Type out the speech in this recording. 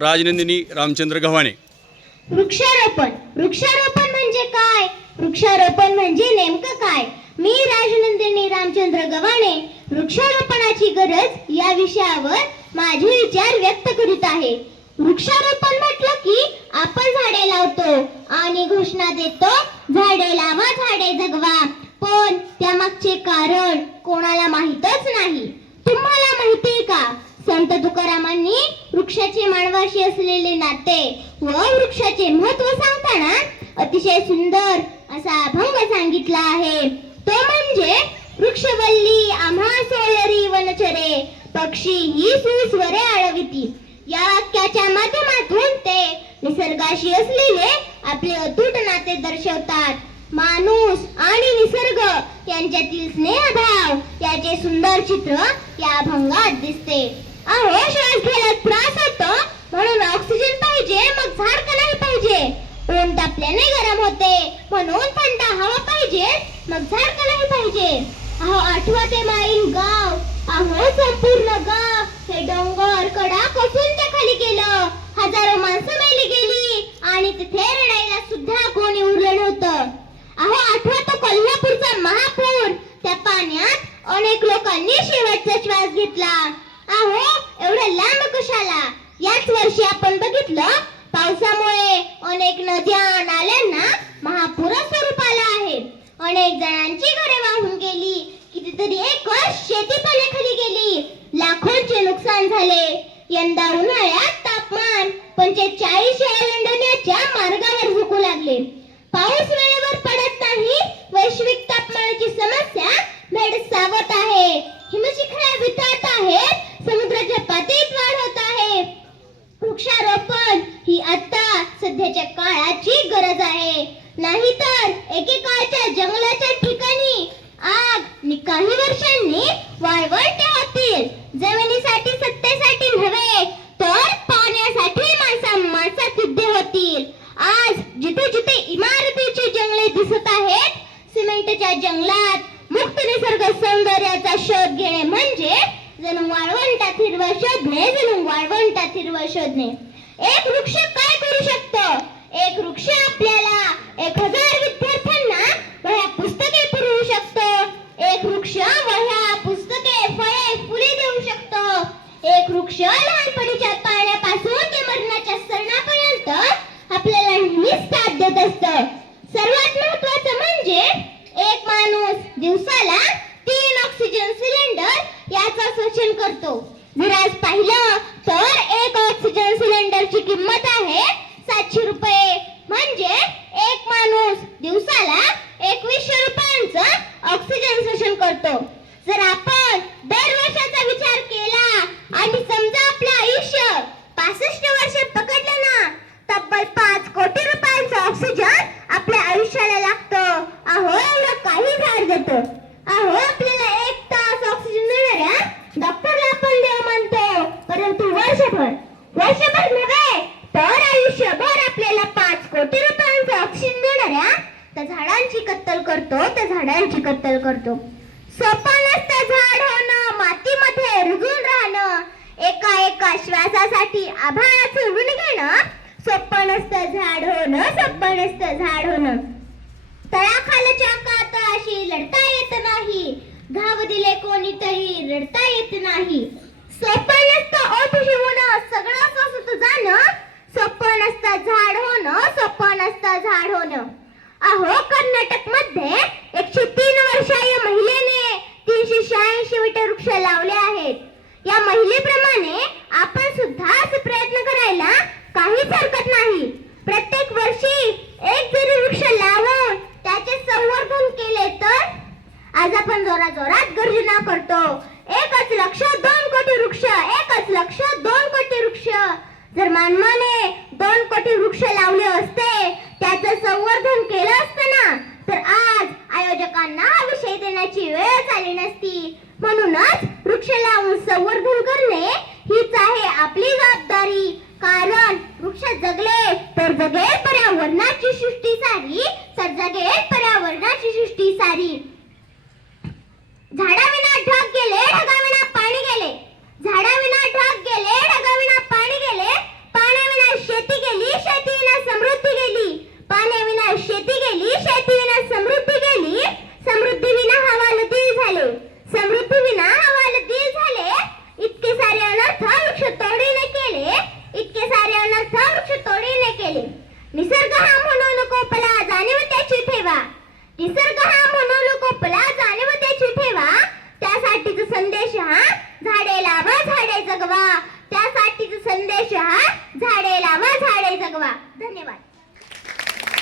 राजनंदिनी रामचंद्र गव्हाणे. वृक्षारोपण. वृक्षारोपण म्हणजे काय? वृक्षारोपण म्हणजे नेमकं काय? मी राजनंदिनी रामचंद्र गव्हाणे वृक्षारोपणाची गरज या विषयावर माझे विचार व्यक्त करीत आहे. वृक्षारोपण म्हटलं की आपण झाडे लावतो आणि घोषणा देतो झाडे लावा झाडे जगवा. पण त्यामागचे कारण कोणाला माहीतच नाही. तुम्हाला माहितीये का? संत तुकारामांनी वृक्षाचे मानवाशी असलेले नाते व वृक्षाचे महत्त्व सांगताना अतिशय सुंदर असा अभंग सांगितला आहे. तो म्हणजे वृक्षवल्ली आम्हा सोयरी वनचरे पक्षी ही सुस्वरे आळविती या वाक्याच्या माध्यमातून ते निसर्गाशी असलेले आपले अतूट नाते दर्शवतात. माणूस आणि निसर्ग यांच्यातील स्नेहभाव याचे सुंदर चित्र या अभंगात दिसते. अहो श्वास घ्यायला त्रास होतो म्हणून ऑक्सिजन पाहिजे मग झाड का नाही पाहिजे. ऊन तापल्याने गरम होते म्हणून थंड हवा पाहिजे मग झाड का नाही पाहिजे. अहो आठवते माईन गाव. अहो संपूर्ण गाव. हे डोंगर कडा कसून त्या खाली गेलं. हजारो माणसं मेली गेली आणि तिथे रडायला सुद्धा कोणी उरलं नव्हतं. अहो आठवतो कोल्हापूरचा महापूर. त्या पाण्यात अनेक लोकांनी शेवटचा श्वास घेतला. अहो एवढं लांब कशाला? याच वर्षी आपण बघितलं पावसामुळे अनेक नद्या नाल्यांना महापूर स्वरूप आला आहे. अनेक जणांची घरे वाहून गेली कितीतरी एकर शेती पाण्याखाली गेली. लाखोंचे नुकसान झाले. यंदा उन्हाळ्यात तापमान पंचेचाळीस ओलांडण्याच्या मार्गावर झुकू लागले. पाऊस वेळेवर पडत नाही वैश्विक तापमानाची समस्या भेडसावत आहे. हिमशिखरे वितळत आहेत समुद्राच्या पातळीत वाढ होत आहे वृक्षारोपण ही आता सध्याच्या काळाची गरज आहे. नाहीतर एकेकाळच्या जंगलाच्या ठिकाणी आग नि काही वर्षांनी वाळवंट होतील. जमिनीसाठी सत्तेसाठी नव्हे तर पाण्यासाठी माणसा माणसात युद्ध होतील. आज जिथे जिथे इमारतीची जंगले दिसत आहेत सिमेंटच्या जंगलात जणू वाळवंटात हिरव शोधणे जणू वाळवंटात हिरव शोधणे. एक वृक्ष काय करू शकतो? एक वृक्ष आपल्याला एक हजार विद्यार्थ्यांना वह्या पुरवू शकतो एक वृक्ष वह्या पुस्तके फळे फुले देऊ शकतो एक वृक्ष लहानपणीच्या पाण्यापासून ते मरणाच्या सरणापर्यंत आपल्याला नेहमीच साथ देत असत सर्वात महत्वाचं म्हणजे एक माणूस दिवसाला तीन ऑक्सिजन सिलेंडर याचा शोषण करतो जर आज पाहिलं तर एक ऑक्सिजन सिलेंडरची किंमत आहे सातशे रुपये म्हणजे एक माणूस दिवसाला एकवीसशे रुपयांचं ऑक्सिजन शोषण करतो. जर आपण दर वर्षाचा विचार केला आणि समजा आपलं आयुष्य पासष्ट वर्ष पकडलं ना तब्बल पाच कोटी रुपयांचं ऑक्सिजन आपल्या आयुष्याला लागतं. अहो एवढं काही झाड देतो. अहो आपल्याला एक तास ऑक्सिजन देणाऱ्या डॉक्टरला आपण देव मानतो. परंतु वर्षभर वर्षभर नव्हे तर आयुष्यभर आपल्याला पाच कोटी रुपयांचं ऑक्सिजन मिळणार त्या झाडांची कत्तल करतो त्या झाडांची कत्तल करतो. सोपं नसतं झाड होणं मातीमध्ये रुजून राहणं एका एका श्वासासाठी आभाळाचं ऋण घेणं सोपं नसतं झाड होणं सोपं नसतं झाड होणं. तळाखालच्या अशी लढता येत नाही घाव दिले कोणीतरी रडता येत नाही. सोपं नसतं ओठ शिवणं सगळं सोसत तुझा सोपं नसतं झाड होणं सोपं नसतं झाड होणं अहो कर्नाटकमध्ये एकशे तीन वर्षीय महिलेने तीनशे शहाऐंशी मीटर वृक्ष लावले आहेत. या महिलेप्रमाणे आपण सुद्धा असे प्रयत्न करायला काहीच हरकत नाही. प्रत्येक वर्षी एक जरी वृक्ष लावून त्याचे संवर्धन केले तर आज आपण जोरा जोरात गर्जना करतो. एकच लक्ष दोन कोटी वृक्ष एकच लक्ष दोन कोटी वृक्ष. जर मानवाने दोन कोटी वृक्ष लावले असते त्याचं संवर्धन केलं असतं ना तर आज आयोजकांना हा विषय देण्याची वेळ आली नसती म्हणूनच वृक्ष लावून संवर्धन करणे हीच आहे आपली जबाबदारी कारण वृक्ष जगले तर पर्यावरणाची सृष्टी सारी तर पर्यावरणाची सृष्टी सारी. झाडा धन्यवाद